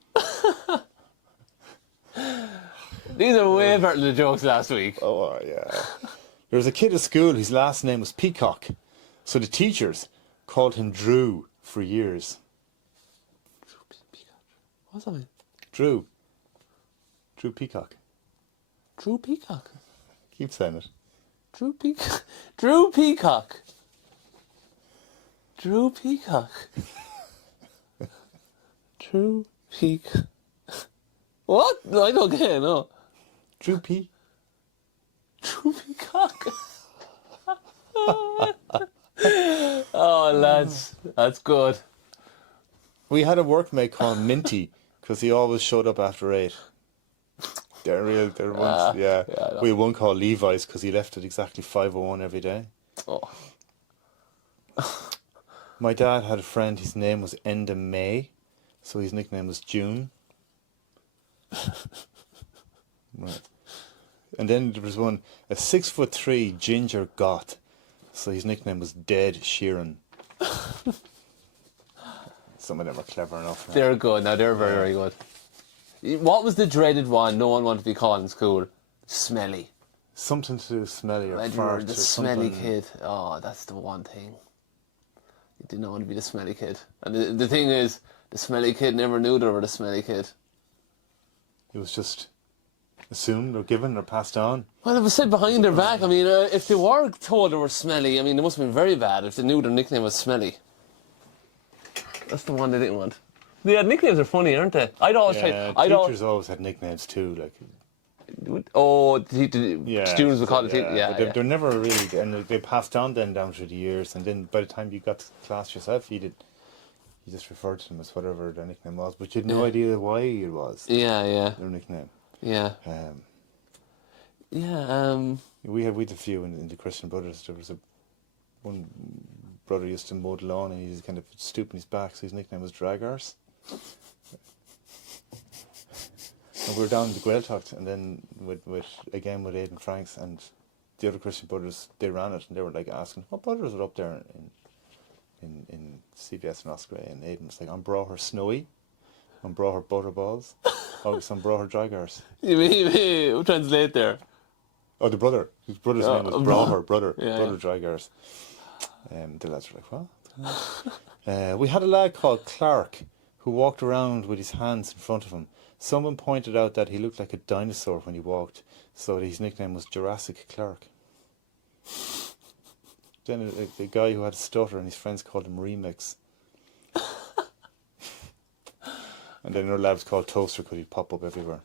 These are way better than the jokes last week. Oh, yeah. There was a kid at school whose last name was Peacock, so the teachers called him Drew for years. What's that mean? Drew Peacock. Drew Peacock. Keep saying it. Drew Peacock. Drew Peacock. Drew Peacock. Drew Peacock. What? No, I don't get it, no. Droopy. Droopy cock. Oh, lads, that's good. We had a workmate called Minty because he always showed up after 8. They're real. They're ones. Yeah. I know. We had one called Levi's because he left at exactly 5:01 every day. Oh. My dad had a friend. His name was Enda May, so his nickname was June. Right. And then there was one, a 6'3" ginger goth, so his nickname was Dead Sheeran. Some of them are clever enough. Now. They're good. Now, they're very, very good. What was the dreaded one no one wanted to be called in school? Smelly. Something to do with smelly or Right, fart the or smelly something. kid. Oh, that's the one thing. You did not want to be the smelly kid. And the thing is, the smelly kid never knew they were the smelly kid. It was just assumed or given or passed on. Well, it was said behind their back. I mean, if they were told they were smelly, I mean, they must have been very bad if they knew their nickname was Smelly. That's the one they didn't want. Yeah, nicknames are funny, aren't they? I'd always Yeah, try. teachers always had nicknames too. Like, Students would call it. But they're never really, and they passed on then down through the years, and then by the time you got to class yourself, you just referred to them as whatever their nickname was, but you had no idea why it was. Yeah. Their nickname. Yeah. We had a few in the Christian Brothers. There was one brother used to mow the lawn, and he was kind of stooping his back, so his nickname was Drag Arse. And we were down in the Gaeltacht, and then with Aidan Franks and the other Christian Brothers, they ran it, and they were like asking, what brothers are up there in CBS and Osprey? And Aidan was like, I'm Broughar Snowy, I'm Broughar Butterballs, I'm Broughar Drag Arse. You translate there. Oh, the brother. His brother's name was Broughar, brother Drag Arse. The lads were like, what? We had a lad called Clark who walked around with his hands in front of him. Someone pointed out that he looked like a dinosaur when he walked, so his nickname was Jurassic Clark. Then the guy who had a stutter and his friends called him Remix. And then another lad was called Toaster because he'd pop up everywhere.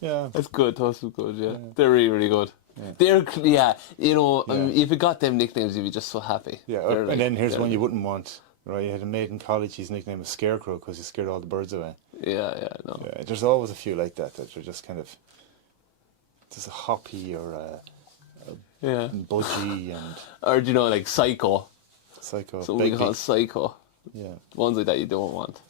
Yeah. That's good. Toast was good, yeah. They're really, really good. Yeah. I mean, if you got them nicknames, you'd be just so happy. Yeah, and then here's one you wouldn't want. Right, you had a mate in college, his nickname was Scarecrow because he scared all the birds away. Yeah, I know. Yeah, there's always a few like that are just kind of, there's a Hoppy or a Budgie and... Or, like Psycho. Psycho. Something called Psycho. Yeah. Ones like that you don't want.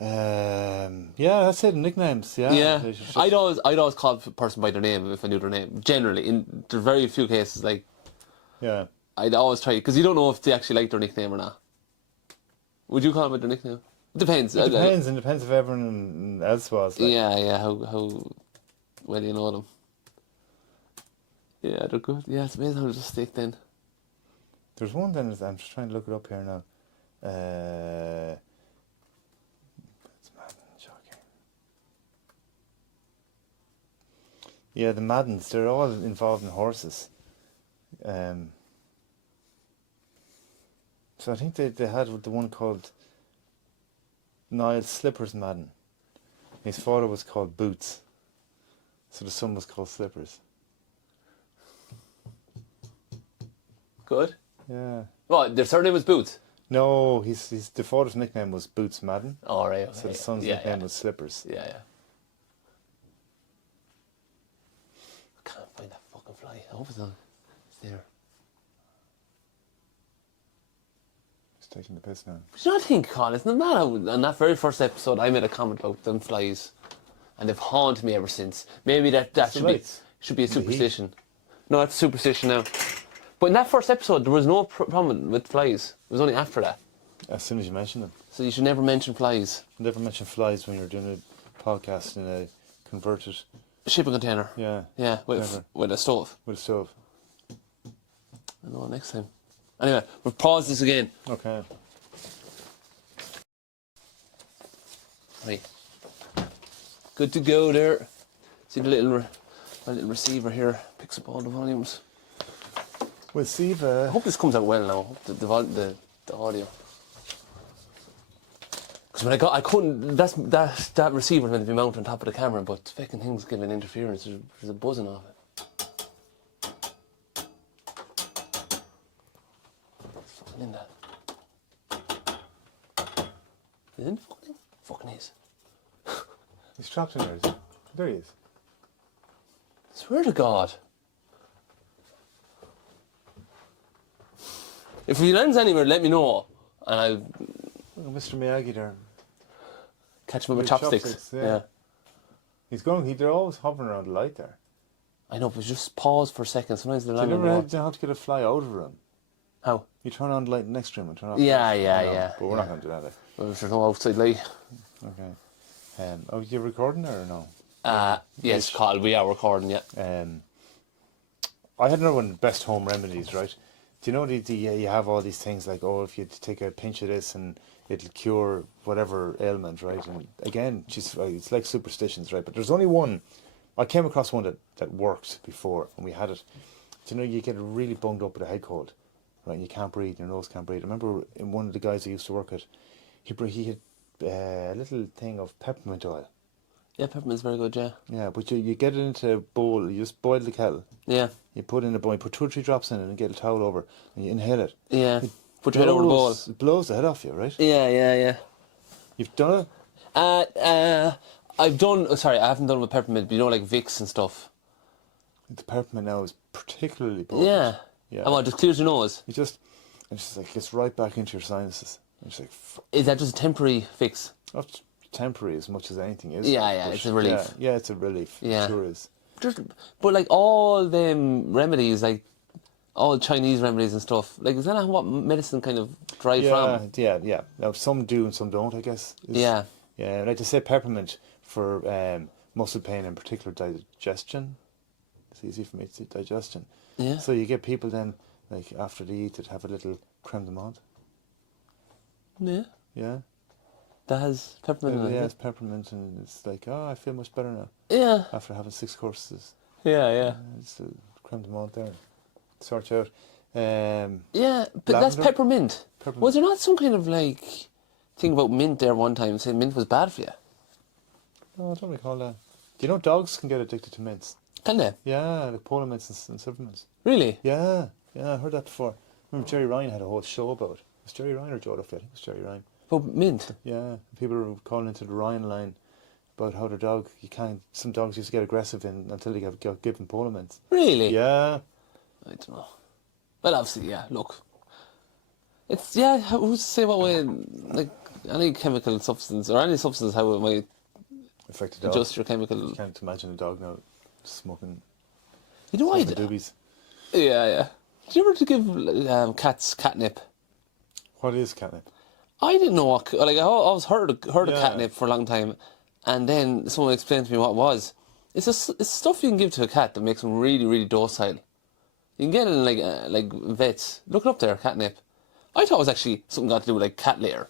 Yeah, that's it, nicknames, yeah. Yeah. I'd always call a person by their name if I knew their name. Generally, there's very few cases, like... Yeah. I'd always try, because you don't know if they actually like their nickname or not. Would you call them by their nickname? It depends. It depends if everyone else was. Like. Yeah, how well you know them. Yeah, they're good. Yeah, it's amazing how they just stick then. There's one then, I'm just trying to look it up here now. It's Madden, shocking. Yeah, the Maddens, they're all involved in horses. So I think they had the one called Niall Slippers Madden. His father was called Boots. So the son was called Slippers. Good. Yeah. Well, their surname was Boots. No, the father's nickname was Boots Madden. All right. Okay. So the son's nickname was Slippers. Yeah. I can't find that fucking fly. I hope it's not. It's there. Taking the piss now. But you know what I think, Colin? Isn't it mad how on that very first episode I made a comment about them flies, and they've haunted me ever since. Maybe that should be a superstition. No, that's superstition now. But in that first episode, there was no problem with flies. It was only after that. As soon as you mention them. So you should never mention flies. Never mention flies when you're doing a podcast in a converted shipping container. Yeah. Yeah, with a stove. With a stove. I know, next time. Anyway, we'll pause this again. Okay. Right. Good to go there. See the my little receiver here picks up all the volumes. We'll see if... I hope this comes out well now, the audio. Because when I couldn't, that receiver meant to be mounted on top of the camera, but the fucking thing's giving interference. There's a buzzing off it. It's fucking in that. Is it in the fucking thing? Fucking is. He's trapped in there, is he? There he is. Swear to God. If he lands anywhere, let me know, and I'll Look at Mr. Miyagi there. catch him with With chopsticks. Yeah. He's going, they're always hovering around the light there. I know, but just pause for a second. Sometimes they're Do you landing never more. had to get a fly out of a room? How? You turn on the light next to him and turn off Yeah, the light. yeah, I know, yeah, But we're yeah. not going to do that. Well, there's no outside light. Okay. Oh, you recording there or no? Yes, Cathal, we are recording, yeah. I had another one, best home remedies, right? Do you know you have all these things like, oh, if you take a pinch of this and it'll cure whatever ailment, right? And again, it's like superstitions, right? But there's only one. I came across one that worked before, and we had it. Do you know, you get really bunged up with a head cold, right? And you can't breathe, your nose can't breathe. I remember in one of the guys I used to work at, he had a little thing of peppermint oil. Yeah, peppermint's very good, yeah. Yeah, but you get it into a bowl, you just boil the kettle. Yeah. You put it in a bowl, you put 2 or 3 drops in it and get a towel over, and you inhale it. Yeah. Put your head over the bowl. It blows the head off you, right? Yeah, yeah, yeah. You've done it? I've done, sorry, I haven't done with peppermint, but you know, like Vicks and stuff. The peppermint now is particularly potent. Yeah. Yeah. Oh, it just clears your nose. It's just like, gets right back into your sinuses. It's like, Is that just a temporary fix? not temporary as much as anything is. Yeah, yeah, but it's a relief. Yeah, it's a relief. Yeah. It sure is. But like all them remedies, like all Chinese remedies and stuff, like is that not what medicine kind of derives from? Yeah. Now, some do and some don't, I guess. Yeah. Yeah, like to say peppermint for muscle pain and particular digestion. It's easy for me to say digestion. Yeah. So you get people then, like after they eat it, have a little creme de menthe. Yeah. Yeah. That has peppermint in it. Yeah, it's peppermint, and it's like, oh, I feel much better now Yeah. after having 6 courses. Yeah. It's a creme de menthe there. Sort you out. Yeah, but that's Lavender? peppermint. Peppermint. Was there not some kind of like thing about mint there one time saying mint was bad for you? No, I don't recall that. Do you know dogs can get addicted to mints? Can they? Yeah, like polar mints and silver mints. Really? Yeah, I heard that before. I remember Jerry Ryan had a whole show about it. Was Jerry Ryan or Joe Duffy? I think it was Jerry Ryan. But mint? Yeah, people were calling into the Ryan line about how their dog, some dogs used to get aggressive until they got given polar mints. Really? Yeah. I don't know. Well, obviously, yeah, look. It's, yeah, who's to say what way, like, any chemical substance, or any substance, how it might Affected dog. adjust your chemical... I can't imagine a dog now smoking, You know why? doobies. Yeah. Do you ever give cats catnip? What is catnip? I didn't know what... Like, I always heard of Yeah. catnip for a long time, and then someone explained to me what it was. It's stuff you can give to a cat that makes them really, really docile. You can get it in, like vets. Look it up there, catnip. I thought it was actually something got to do with, like, cat litter.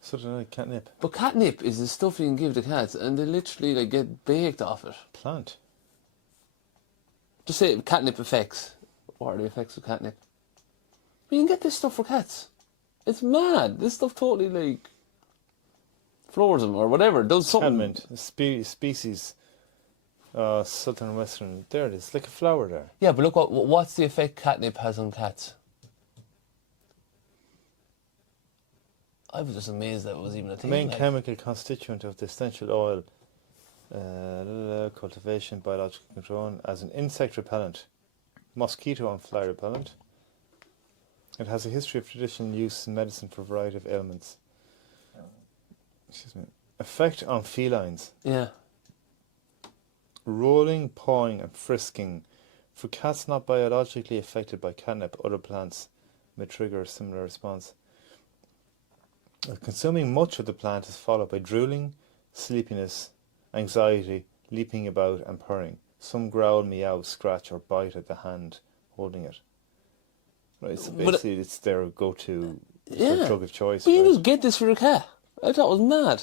Something like catnip. But catnip is the stuff you can give to cats, and they literally, like, get baked off it. Plant. Just say catnip effects. What are the effects of catnip? But you can get this stuff for cats. It's mad. This stuff totally, like, floors them or whatever. Does something. Catmint. A species. Southern and western. There it is. Like a flower there. Yeah, but look, what's the effect catnip has on cats? I was just amazed that it was even a The thing. main like. chemical constituent of the essential oil, cultivation, biological control, as an insect repellent, mosquito and fly repellent. It has a history of traditional use in medicine for a variety of ailments. Excuse me. Effect on felines. Yeah. Rolling, pawing and frisking. For cats not biologically affected by catnip, other plants may trigger a similar response. Consuming much of the plant is followed by drooling, sleepiness, anxiety, leaping about and purring. Some growl, meow, scratch or bite at the hand holding it. Right, so basically it's their go-to drug of choice. But you right? just get this for a cat. I thought it was mad.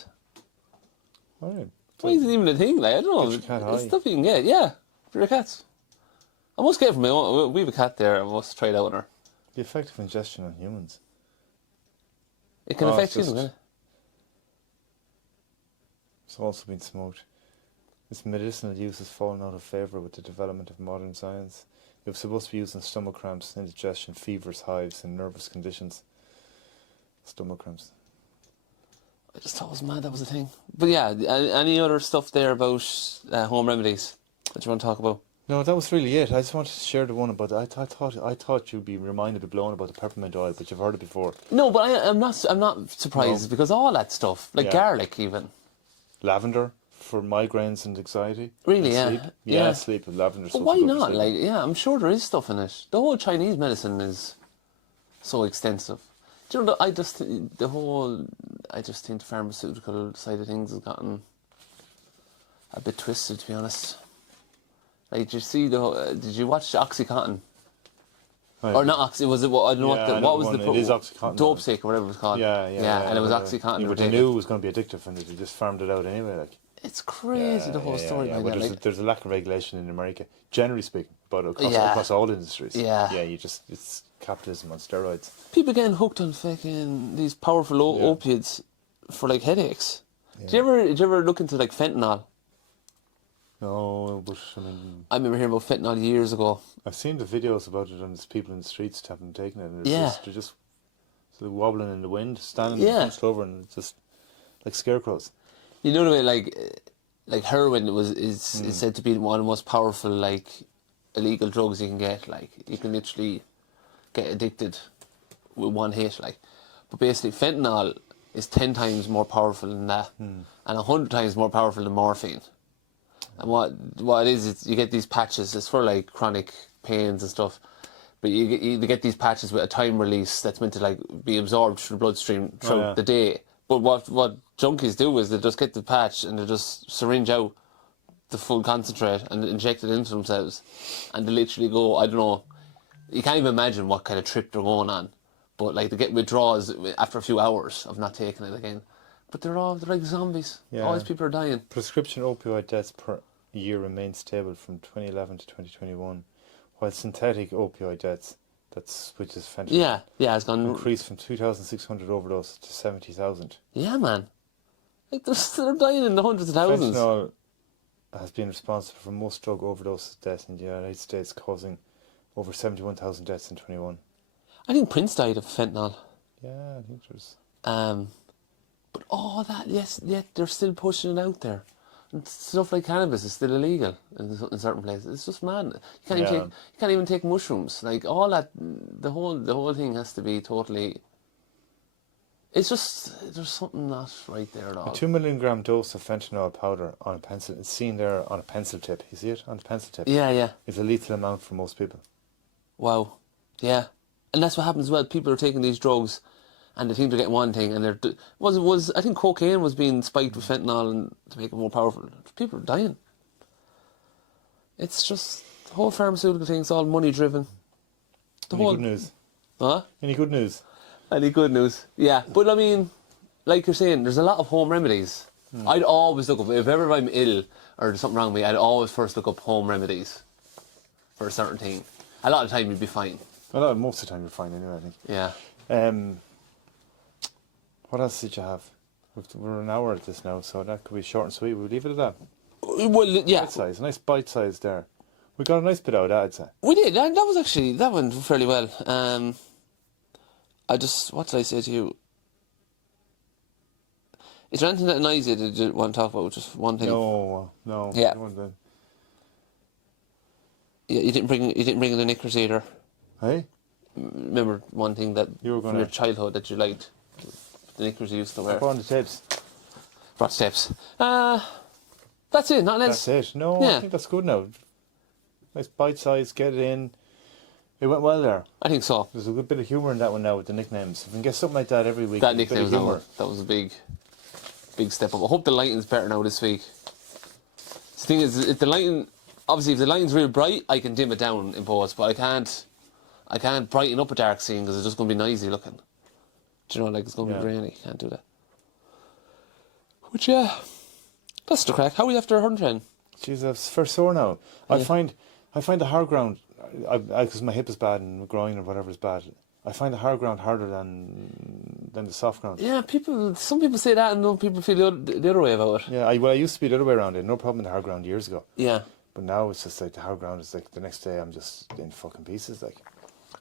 Right. Why is it even a thing? Like, I don't know. Get your cat It's high. stuff you can get, yeah, for your cats. I must get it for my own. We have a cat there. I must try it out on her. The effect of ingestion on humans. It can Oh, affect it's you, just- can it? It's also been smoked. Its medicinal use has fallen out of favour with the development of modern science. It was supposed to be used in stomach cramps, indigestion, fevers, hives, and nervous conditions. Stomach cramps. I just thought it was mad that was a thing. But yeah, any other stuff there about home remedies that you want to talk about? No, that was really it. I just wanted to share the one about. I thought you'd be reminded, blown about the peppermint oil, but you've heard it before. No, but I'm not surprised because all that stuff, like garlic even. Lavender for migraines and anxiety. Really, and yeah. sleep. Yeah, sleep and lavender. But why not? Like, yeah, I'm sure there is stuff in it. The whole Chinese medicine is so extensive. Do you know? I just think the pharmaceutical side of things has gotten a bit twisted, to be honest. Like, did you watch OxyContin? Right. Or not Oxy? Was it? I don't know what was the. It is OxyContin. Dope sick or whatever it was called. Yeah, and it was OxyContin. Yeah, but they knew it was going to be addictive, and they just farmed it out anyway. Like, it's crazy the whole story. Yeah, but there's a lack of regulation in America, generally speaking, but across all industries. Yeah, it's capitalism on steroids. People getting hooked on fucking these powerful opiates for like headaches. Yeah. Did you ever look into like fentanyl? No, but I mean, I remember hearing about fentanyl years ago. I've seen the videos about it, and there's people in the streets having taken it, and they're just sort of wobbling in the wind, standing hunched over, and it's just like scarecrows. You know the way, like heroin is said to be one of the most powerful like illegal drugs you can get. Like, you can literally get addicted with one hit. Like, but basically fentanyl is 10 times more powerful than that, and 100 times more powerful than morphine. And what it is you get these patches. It's for like chronic pains and stuff. But you get these patches with a time release that's meant to like be absorbed through the bloodstream throughout the day. But what junkies do is they just get the patch and they just syringe out the full concentrate and inject it into themselves. And they literally go, I don't know, you can't even imagine what kind of trip they're going on. But like, they get withdrawals after a few hours of not taking it again. But they're like zombies. Yeah. All these people are dying. Prescription opioid deaths per year remained stable from 2011 to 2021, while synthetic opioid deaths, which is fentanyl, it's gone increased from 2,600 overdoses to 70,000. Yeah, man. Like, they're dying in the hundreds of thousands. Fentanyl has been responsible for most drug overdose deaths in the United States, causing over 71,000 deaths in 21. I think Prince died of fentanyl. Yeah, I think there's. But all that, yet they're still pushing it out there. And stuff like cannabis is still illegal in certain places. It's just mad. You can't even take mushrooms. Like, all that, the whole thing has to be totally. It's just, there's something not right there at all. A 2 milligram dose of fentanyl powder on a pencil. It's seen there on a pencil tip. You see it on the pencil tip? Yeah. It's a lethal amount for most people. Wow. Yeah. And that's what happens as well. People are taking these drugs, and they think they're getting one thing, and I think cocaine was being spiked with fentanyl and to make it more powerful. People are dying. It's just the whole pharmaceutical thing. It's all money driven. Good news? Huh? Any good news? Any good news? Yeah, but I mean, like you're saying, there's a lot of home remedies. I'd always look up, if ever I'm ill or there's something wrong with me, I'd always first look up home remedies for a certain thing. A lot of the time you'd be fine. Most of the time you're fine anyway, I think. Yeah. What else did you have? We're an hour at this now, so that could be short and sweet. We'll leave it at that. Well, yeah. A nice bite size there. We got a nice bit out of that, I'd say. We did. That went fairly well. What did I say to you? Is there anything that annoys you that you want to talk about? Just one thing? No. Yeah. Yeah, you didn't bring in the knickers either. Hey? Remember one thing that from your childhood that you liked? The knickers you used to wear. Brought the tips. Brought steps. That's it, nothing else. That's it. No, I think that's good now. Nice bite size, get it in. It went well there. I think so. There's a good bit of humour in that one now with the nicknames. If we can get something like that every week. That nickname that was a big step up. I hope the lighting's better now this week. The thing is, if the lighting's real bright, I can dim it down in post, but I can't brighten up a dark scene because it's just going to be noisy looking. Do you know, like, it's going to be rainy. Can't do that. But yeah, that's the crack. How are we after 110? Jeez, that's first sore now. Yeah. I find the hard ground, because my hip is bad and my groin or whatever is bad. I find the hard ground harder than the soft ground. Yeah, some people say that, and other people feel the other way about it. Yeah, I used to be the other way around. I had no problem in the hard ground years ago. Yeah. But now it's just like the hard ground is like the next day I'm just in fucking pieces, like.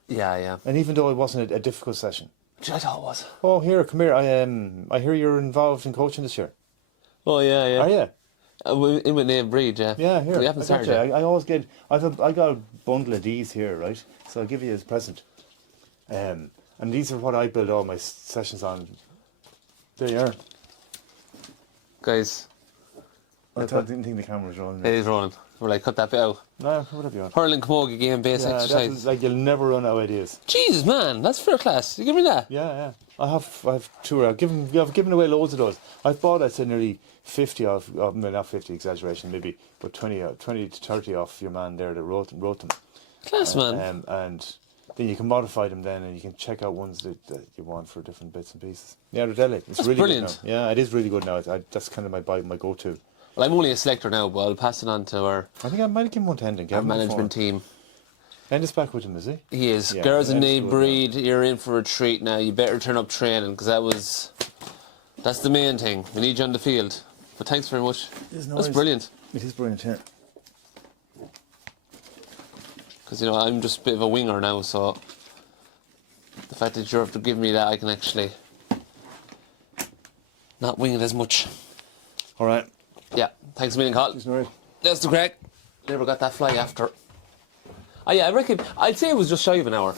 Yeah. And even though it wasn't a difficult session. Which I thought it was. Oh, here, come here. I hear you're involved in coaching this year. Oh, yeah. Are you? In with Name Breed, yeah. Yeah, here. We haven't I got started. you. I always get. I got a bundle of these here, right? So I'll give you as a present. And these are what I build all my sessions on. There you are. Guys, I didn't think the camera was rolling. it is rolling. We're like, cut that bit out. No, whatever you want. Hurling camogie game based Yeah, exercise. that's like you'll never run out of ideas. Jesus, man, that's fair class. You give me that? Yeah. I have two. I've given away loads of those. I've bought, I'd say, nearly 50 off. Well, not 50, exaggeration maybe, but 20 to 30 off your man there that wrote them. Class, man. And then you can modify them then, and you can check out ones that you want for different bits and pieces. Yeah, they're deadly. It's That's really brilliant. good now. Yeah, it is really good now. That's kind of my go-to. Well, I'm only a selector now, but I'll pass it on to our I think I might give him one to Hendon. management team. Hendon's back with him, is he? He is. Yeah, Girls and that's Name good, Breed, you're in for a treat now. You better turn up training, because that's the main thing. We need you on the field. But thanks very much. There's no That's worries. brilliant. It is brilliant, yeah. Because, I'm just a bit of a winger now, so the fact that you're after giving me that, I can actually not wing it as much. All right. Yeah, thanks a million, Cathal. There's no worries. That's the crack. Never got that fly after. Oh yeah, I reckon, I'd say it was just shy of an hour.